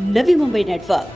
Navi Mumbai network.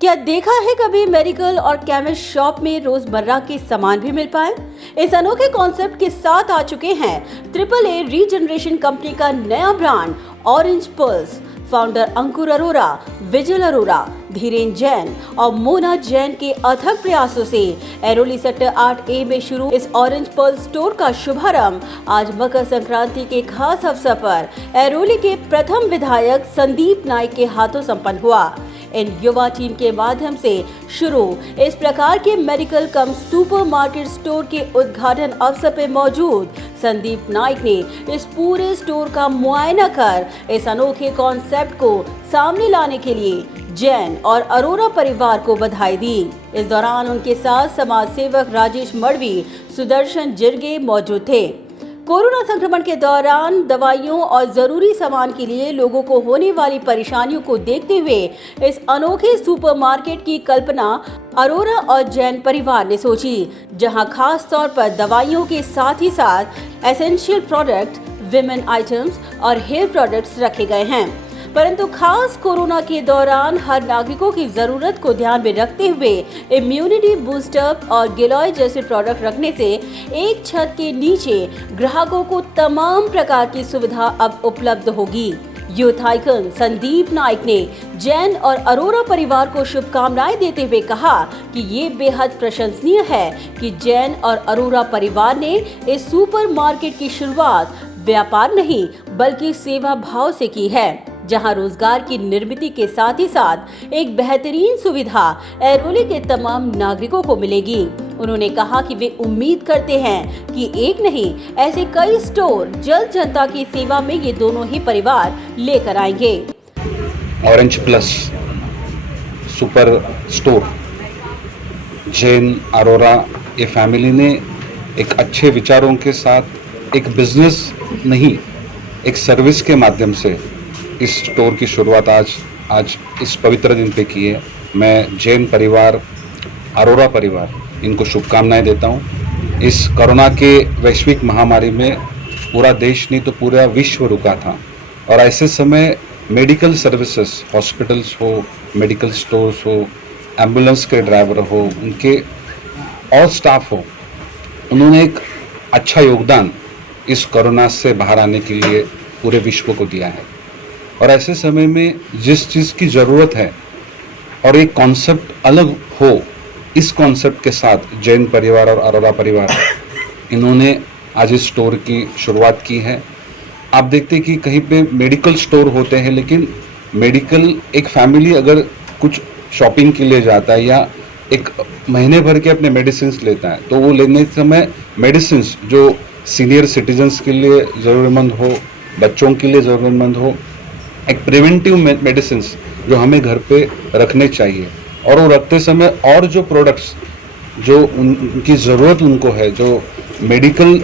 क्या देखा है कभी मेडिकल और केमिस्ट शॉप में रोजमर्रा के सामान भी मिल पाए? इस अनोखे कॉन्सेप्ट के साथ आ चुके हैं AAA रीजनरेशन कंपनी का नया ब्रांड ऑरेंज पल्स। फाउंडर अंकुर अरोरा, विजल अरोरा, धीरेन जैन और मोना जैन के अथक प्रयासों से एरोली सेक्टर 8A में शुरू इस ऑरेंज पल्स स्टोर का शुभारंभ आज मकर संक्रांति के खास अवसर पर एरोली के प्रथम विधायक संदीप नाइक के हाथों संपन्न हुआ। इन युवा टीम के माध्यम से शुरू इस प्रकार के मेडिकल कम सुपरमार्केट स्टोर के उद्घाटन अवसर पर मौजूद संदीप नाइक ने इस पूरे स्टोर का मुआयना कर इस अनोखे कॉन्सेप्ट को सामने लाने के लिए जैन और अरोरा परिवार को बधाई दी। इस दौरान उनके साथ समाज सेवक राजेश मड़वी, सुदर्शन जिरगे मौजूद थे। कोरोना संक्रमण के दौरान दवाइयों और जरूरी सामान के लिए लोगों को होने वाली परेशानियों को देखते हुए इस अनोखे सुपरमार्केट की कल्पना अरोरा और जैन परिवार ने सोची, जहां खास तौर पर दवाइयों के साथ ही साथ एसेंशियल प्रोडक्ट, विमेन आइटम्स और हेयर प्रोडक्ट्स रखे गए हैं। परंतु खास कोरोना के दौरान हर नागरिकों की जरूरत को ध्यान में रखते हुए इम्यूनिटी बूस्टर और गिलॉय जैसे प्रोडक्ट रखने से एक छत के नीचे ग्राहकों को तमाम प्रकार की सुविधा अब उपलब्ध होगी। यूथ आइकन संदीप नाइक ने जैन और अरोरा परिवार को शुभकामनाएं देते हुए कहा कि ये बेहद प्रशंसनीय है कि जैन और अरोरा परिवार ने इस सुपरमार्केट की शुरुआत व्यापार नहीं बल्कि सेवा भाव से की है, जहां रोजगार की निर्मित के साथ ही साथ एक बेहतरीन सुविधा एरोली के तमाम नागरिकों को मिलेगी। उन्होंने कहा कि वे उम्मीद करते हैं कि एक नहीं ऐसे कई स्टोर जल्द जनता की सेवा में ये दोनों ही परिवार लेकर आएंगे। Orange plus super store Jain Arora ये फैमिली ने एक अच्छे विचारों के साथ एक बिजनेस नहीं एक सर्विस के माध्यम से इस स्टोर की शुरुआत आज इस पवित्र दिन पे की है। मैं जैन परिवार, अरोरा परिवार इनको शुभकामनाएं देता हूँ। इस कोरोना के वैश्विक महामारी में पूरा देश नहीं तो पूरा विश्व रुका था और ऐसे समय मेडिकल सर्विसेज, हॉस्पिटल्स हो, मेडिकल स्टोर्स हो, एम्बुलेंस के ड्राइवर हो, उनके और स्टाफ हो, उन्होंने एक अच्छा योगदान इस कोरोना से बाहर आने के लिए पूरे विश्व को दिया है। और ऐसे समय में जिस चीज़ की ज़रूरत है और एक कॉन्सेप्ट अलग हो, इस कॉन्सेप्ट के साथ जैन परिवार और अरोरा परिवार इन्होंने आज इस स्टोर की शुरुआत की है। आप देखते हैं कि कहीं पे मेडिकल स्टोर होते हैं, लेकिन मेडिकल एक फैमिली अगर कुछ शॉपिंग के लिए जाता है या एक महीने भर के अपने मेडिसिन लेता है, तो वो लेने समय मेडिसिन जो सीनियर सिटीजन्स के लिए ज़रूरतमंद हो, बच्चों के लिए ज़रूरतमंद हो, एक प्रिवेंटिव मेडिसिन जो हमें घर पे रखने चाहिए, और वो रखते समय और जो प्रोडक्ट्स जो उनकी ज़रूरत उनको है, जो मेडिकल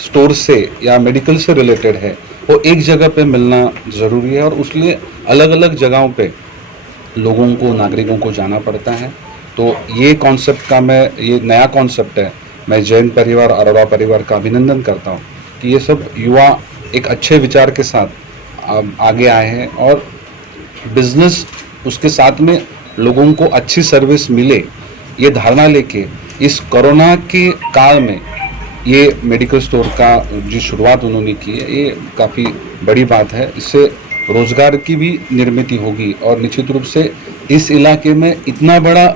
स्टोर से या मेडिकल से रिलेटेड है वो एक जगह पे मिलना ज़रूरी है और उसलिए अलग अलग जगहों पे लोगों को नागरिकों को जाना पड़ता है। तो ये कॉन्सेप्ट का ये नया कॉन्सेप्ट है, मैं जैन परिवार अरोड़ा परिवार का अभिनंदन करता हूँ कि ये सब युवा एक अच्छे विचार के साथ आगे आए हैं और बिजनेस उसके साथ में लोगों को अच्छी सर्विस मिले ये धारणा लेके इस कोरोना के काल में ये मेडिकल स्टोर का जो शुरुआत उन्होंने की है ये काफ़ी बड़ी बात है। इससे रोज़गार की भी निर्मित होगी और निश्चित रूप से इस इलाके में इतना बड़ा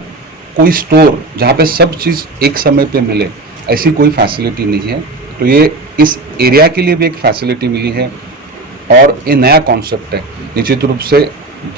कोई स्टोर जहाँ पे सब चीज़ एक समय पे मिले ऐसी कोई फैसिलिटी नहीं है। तो ये इस एरिया के लिए भी एक फैसिलिटी मिली है और ये नया कॉन्सेप्ट है। निश्चित रूप से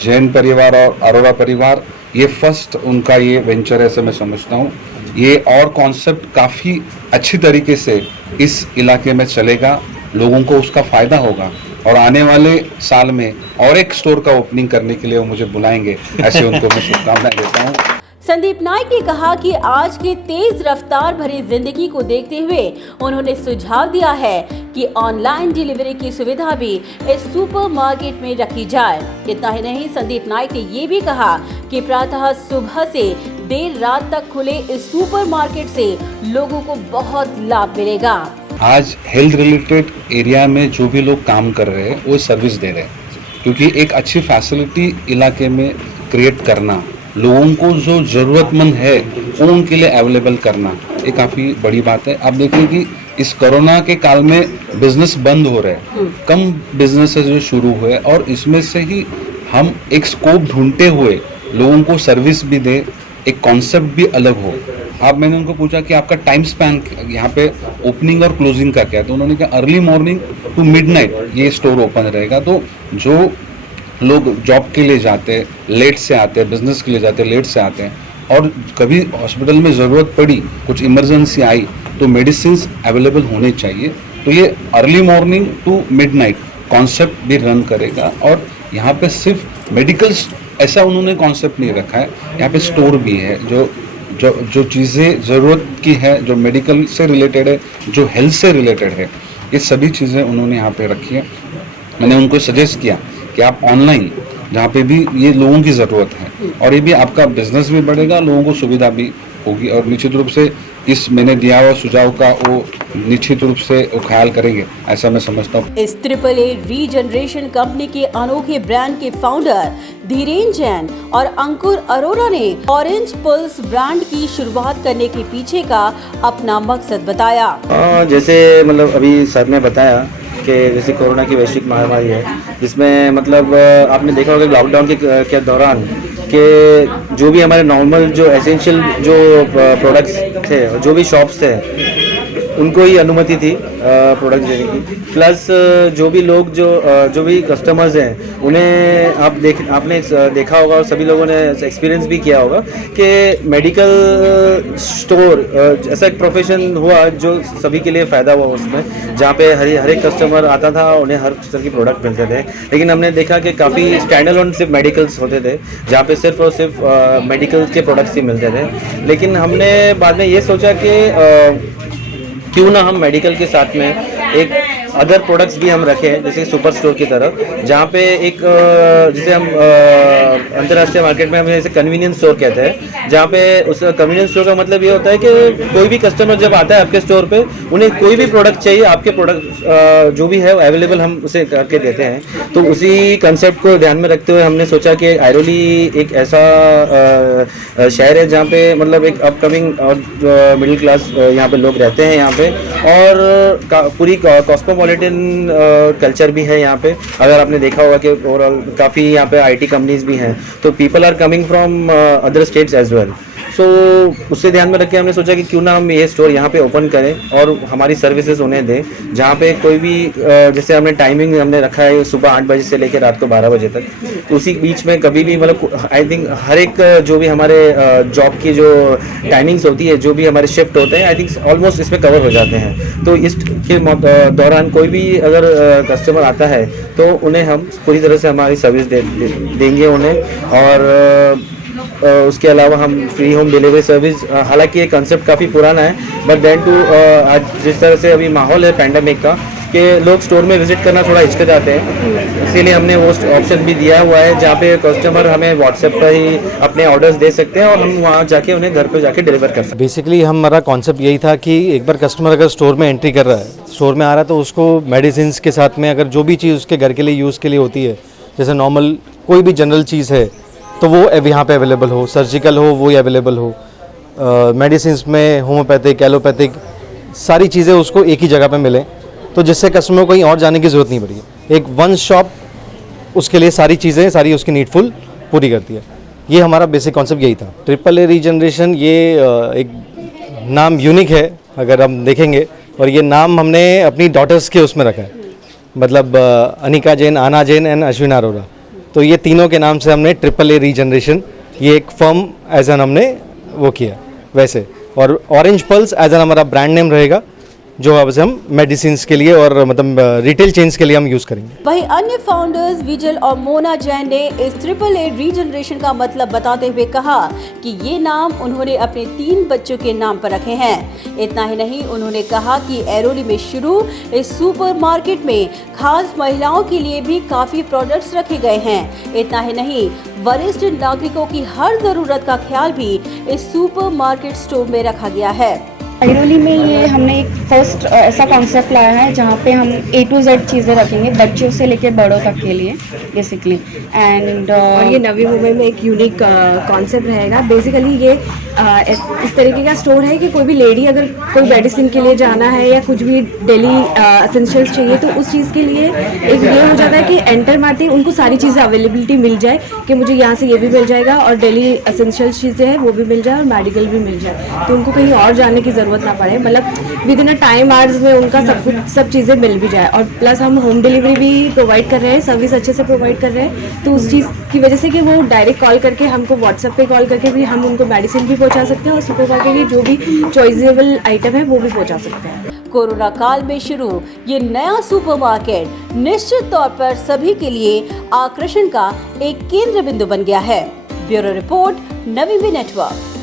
जैन परिवार और अरोड़ा परिवार ये फर्स्ट उनका ये वेंचर है, ऐसे मैं समझता हूँ। ये और कॉन्सेप्ट काफ़ी अच्छी तरीके से इस इलाके में चलेगा, लोगों को उसका फ़ायदा होगा और आने वाले साल में और एक स्टोर का ओपनिंग करने के लिए वो मुझे बुलाएंगे, ऐसे उनको मैं शुभकामनाएं देता हूँ। संदीप नाइक ने कहा कि आज की तेज रफ्तार भरी जिंदगी को देखते हुए उन्होंने सुझाव दिया है कि ऑनलाइन डिलीवरी की सुविधा भी इस सुपरमार्केट में रखी जाए। इतना ही नहीं, संदीप नाइक ने ये भी कहा कि प्रातः सुबह से देर रात तक खुले इस सुपरमार्केट से लोगों को बहुत लाभ मिलेगा। आज हेल्थ रिलेटेड एरिया में जो भी लोग काम कर रहे हैं वो सर्विस दे रहे हैं, क्योंकि एक अच्छी फैसिलिटी इलाके में क्रिएट करना, लोगों को जो ज़रूरतमंद है वो उनके लिए अवेलेबल करना, ये काफ़ी बड़ी बात है। आप देखिए कि इस कोरोना के काल में बिजनेस बंद हो रहे हैं, कम बिजनेस जो शुरू हुए और इसमें से ही हम एक स्कोप ढूंढते हुए लोगों को सर्विस भी दे, एक कॉन्सेप्ट भी अलग हो। आप मैंने उनको पूछा कि आपका टाइम स्पैन यहाँ पे ओपनिंग और क्लोजिंग का क्या है, तो उन्होंने कहा अर्ली मॉर्निंग टू मिडनाइट ये स्टोर ओपन रहेगा। तो जो लोग जॉब के लिए जाते हैं लेट से आते हैं, बिजनेस के लिए जाते हैं लेट से आते हैं और कभी हॉस्पिटल में ज़रूरत पड़ी, कुछ इमरजेंसी आई तो मेडिसिन अवेलेबल होने चाहिए। तो ये early morning to midnight concept भी रन करेगा और यहाँ पे सिर्फ मेडिकल्स ऐसा उन्होंने कॉन्सेप्ट नहीं रखा है, यहाँ पे स्टोर भी है जो चीज़ें ज़रूरत की है, जो मेडिकल से रिलेटेड है, जो हेल्थ से रिलेटेड है, ये सभी चीज़ें उन्होंने यहाँ पे रखी है। मैंने उनको सजेस्ट किया कि आप ऑनलाइन जहाँ पे भी ये लोगों की ज़रूरत है और ये भी आपका बिजनेस भी बढ़ेगा, लोगों को सुविधा भी होगी और निश्चित रूप से इस मैंने दिया हुआ सुझाव का वो निश्चित रूप से वो ख्याल करेंगे, ऐसा मैं समझता हूँ। इस ट्रिपल ए रीजनरेशन कंपनी के अनोखे ब्रांड के फाउंडर धीरेन जैन और अंकुर अरोड़ा ने ऑरेंज पल्स ब्रांड की शुरुआत करने के पीछे का अपना मकसद बताया। जैसे मतलब अभी सर ने बताया कि जैसे कोरोना की वैश्विक महामारी है, जिसमें मतलब आपने देखा होगा लॉकडाउन के दौरान कि जो भी हमारे नॉर्मल जो एसेंशियल जो प्रोडक्ट्स थे, जो भी शॉप्स थे, उनको ही अनुमति थी प्रोडक्ट देने की। प्लस जो भी लोग जो भी कस्टमर्स हैं उन्हें आपने देखा होगा और सभी लोगों ने एक्सपीरियंस भी किया होगा कि मेडिकल स्टोर ऐसा एक प्रोफेशन हुआ जो सभी के लिए फ़ायदा हुआ उसमें, जहाँ पे हर एक कस्टमर आता था, उन्हें हर तरह की प्रोडक्ट मिलते थे। लेकिन हमने देखा कि काफ़ी स्टैंड अलोन सिर्फ मेडिकल्स होते थे, जहाँ पे सिर्फ और सिर्फ मेडिकल के प्रोडक्ट्स ही मिलते थे। लेकिन हमने बाद में ये सोचा कि क्यों ना हम मेडिकल के साथ में एक अदर प्रोडक्ट्स भी हम रखें, जैसे सुपर स्टोर की तरफ, जहाँ पे एक जिसे हम अंतर्राष्ट्रीय मार्केट में हम जैसे कन्वीनियंस स्टोर कहते हैं, जहाँ पे उस कन्वीनियंस स्टोर का मतलब ये होता है कि कोई भी कस्टमर जब आता है आपके स्टोर पे, उन्हें कोई भी प्रोडक्ट चाहिए, आपके प्रोडक्ट जो भी है अवेलेबल हम उसे करके देते हैं। तो उसी कंसेप्ट को ध्यान में रखते हुए हमने सोचा कि ऐरोली एक ऐसा शहर है जहाँ पे मतलब एक अपकमिंग और मिडिल क्लास यहाँ पे लोग रहते हैं यहाँ पे, और पूरी कॉस्मोपॉलिटन कल्चर भी है यहाँ पे। अगर आपने देखा होगा कि ओवरऑल काफ़ी यहाँ पे आईटी कंपनीज भी हैं, तो people are coming from other states as well. So उससे ध्यान में रख के हमने सोचा कि क्यों ना हम ये स्टोर यहाँ पे ओपन करें और हमारी सर्विसेज उन्हें दें, जहाँ पे कोई भी जैसे हमने टाइमिंग हमने रखा है सुबह 8 बजे से लेकर रात को 12 बजे तक, तो उसी बीच में कभी भी मतलब आई थिंक हर एक जो भी हमारे जॉब की जो टाइमिंग्स होती है, जो भी हमारे शिफ्ट होते हैं, आई थिंक ऑलमोस्ट इसमें कवर हो जाते हैं। तो इसके दौरान कोई भी अगर कस्टमर आता है तो उन्हें हम पूरी तरह से हमारी सर्विस देंगे उन्हें, और उसके अलावा हम फ्री होम डिलीवरी सर्विस, हालांकि ये कंसेप्ट काफ़ी पुराना है, बट देन टू आज जिस तरह से अभी माहौल है पैंडमिक का कि लोग स्टोर में विजिट करना थोड़ा हिचकिचाते हैं, इसीलिए हमने वो ऑप्शन भी दिया हुआ है जहाँ पे कस्टमर हमें व्हाट्सएप पर ही अपने ऑर्डर्स दे सकते हैं और हम वहाँ जाके उन्हें घर पे जाके डिलीवर कर सकते हैं। बेसिकली हमारा कॉन्सेप्ट यही था कि एक बार कस्टमर अगर स्टोर में एंट्री कर रहा है, स्टोर में आ रहा है, तो उसको मेडिसिन के साथ में अगर जो भी चीज़ उसके घर के लिए यूज़ के लिए होती है, जैसे नॉर्मल कोई भी जनरल चीज़ है तो वो यहाँ पे अवेलेबल हो, सर्जिकल हो वो अवेलेबल हो, मेडिसिन में होम्योपैथिक, एलोपैथिक सारी चीज़ें उसको एक ही जगह पे मिलें, तो जिससे कस्टमर को कहीं और जाने की ज़रूरत नहीं पड़ी। एक वन शॉप उसके लिए सारी चीज़ें, सारी उसकी नीडफुल पूरी करती है। ये हमारा बेसिक कॉन्सेप्ट यही था। ट्रिपल ए रीजनरेशन ये एक नाम यूनिक है अगर हम देखेंगे, और ये नाम हमने अपनी डॉटर्स के उसमें रखा है, मतलब अनिका जैन, आना जैन एंड अश्विन अरोरा, तो ये तीनों के नाम से हमने ट्रिपल ए रीजनरेशन ये एक फर्म एज एन हमने वो किया वैसे। और ऑरेंज पल्स एज एन हमारा ब्रांड नेम रहेगा, जो अब से हम मेडिसिन के लिए और मतलब रिटेल चेन्स के लिए हम यूज़ करेंगे। वहीं अन्य फाउंडर्स विजल और मोना जैन ने इस ट्रिपल ए रीजनरेशन का मतलब बताते हुए कहा कि ये नाम उन्होंने अपने 3 बच्चों के नाम पर रखे हैं। इतना ही नहीं, उन्होंने कहा कि एरोली में शुरू इस सुपरमार्केट में खास महिलाओं के लिए भी काफ़ी प्रोडक्ट्स रखे गए हैं। इतना ही नहीं, वरिष्ठ नागरिकों की हर ज़रूरत का ख्याल भी इस सुपरमार्केट स्टोर में रखा गया है। एरोली में ये हमने एक फर्स्ट ऐसा कॉन्सेप्ट लाया है जहाँ पे हम A to Z चीज़ें रखेंगे, बच्चों से लेके बड़ों तक के लिए बेसिकली। एंड और ये नवी मुंबई में एक यूनिक कॉन्सेप्ट रहेगा। बेसिकली ये इस तरीके का स्टोर है कि कोई भी लेडी अगर कोई मेडिसिन के लिए जाना है या कुछ भी डेली एसेंशियल्स चाहिए, तो उस चीज़ के लिए एक ये हो जाता है कि एंटर मारते ही उनको सारी चीज़ें अवेलेबिलिटी मिल जाए कि मुझे यहाँ से ये भी मिल जाएगा और डेली एसेंशियल्स चीज़ें हैं वो भी मिल जाए और मेडिकल भी मिल जाए, तो उनको कहीं और जाने की ज़रूरत ना पड़े, मतलब with in a time hours में उनका सब चीज़ें मिल भी जाए। और प्लस हम होम डिलीवरी भी प्रोवाइड कर रहे हैं, सर्विस अच्छे से प्रोवाइड कर रहे हैं, तो उस चीज़ की वजह से कि वो डायरेक्ट कॉल करके हमको व्हाट्सएप पे कॉल करके भी हम उनको मेडिसिन भी पहुंचा सकते हैं और सुपरमार्केट की जो भी चॉइसेबल आइटम है वो भी पहुंचा सकते हैं। कोरोना काल में शुरू ये नया सुपरमार्केट निश्चित तौर पर सभी के लिए आकर्षण का एक केंद्र बिंदु बन गया है। ब्यूरो रिपोर्ट, नवी नेटवर्क।